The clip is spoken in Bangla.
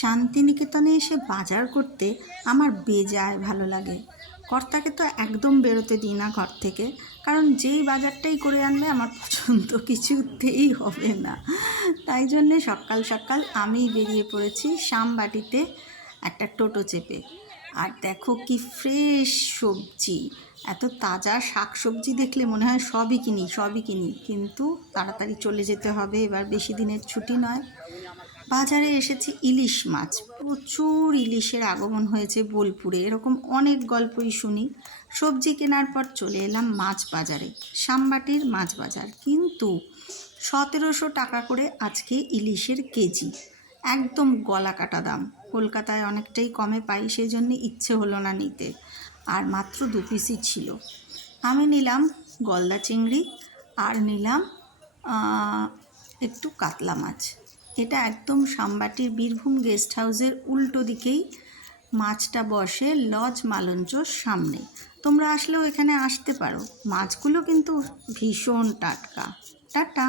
শান্তিনিকেতনে এসে বাজার করতে আমার বেজায় ভালো লাগে। কর্তাকে তো একদম বেরোতে দিই না ঘর থেকে, কারণ যেই বাজারটাই করে আনবে আমার পছন্দ কিছুতেই হবে না। তাই জন্যে সকাল সকাল আমি বেরিয়ে পড়েছি শামবাটিতে একটা টোটো চেপে। আর দেখো কি ফ্রেশ সবজি, এত তাজা শাক সবজি দেখলে মনে হয় সবই কিনি সবই কিনি। কিন্তু তাড়াতাড়ি চলে যেতে হবে, এবার বেশি দিনের ছুটি নয়। বাজারে এসেছে ইলিশ মাছ। প্রচুর ইলিশের আগমন হয়েছে বোলপুরে। এরকম অনেক গল্পই শুনি। সবজি কেনার পর চলে এলাম মাছ বাজারে। সামবাটির মাছ বাজার। কিন্তু সতেরোশো টাকা করে আজকে ইলিশের কেজি। একদম গলা কাটা দাম। কলকাতায় অনেকটাই কমে পাই সেই জন্য ইচ্ছে হলো না নিতে। আর মাত্র দু পিসই ছিল। আমি নিলাম গলদা চিংড়ি আর নিলাম একটু কাতলা মাছ। এটা একদম সাম্বাটির বীরভূম গেস্ট হাউসের উল্টো দিকেই মাছটা বসে লজ মালঞ্চর সামনে। তোমরা আসলেও এখানে আসতে পারো। মাছগুলো কিন্তু ভীষণ টাটকা। টাটা।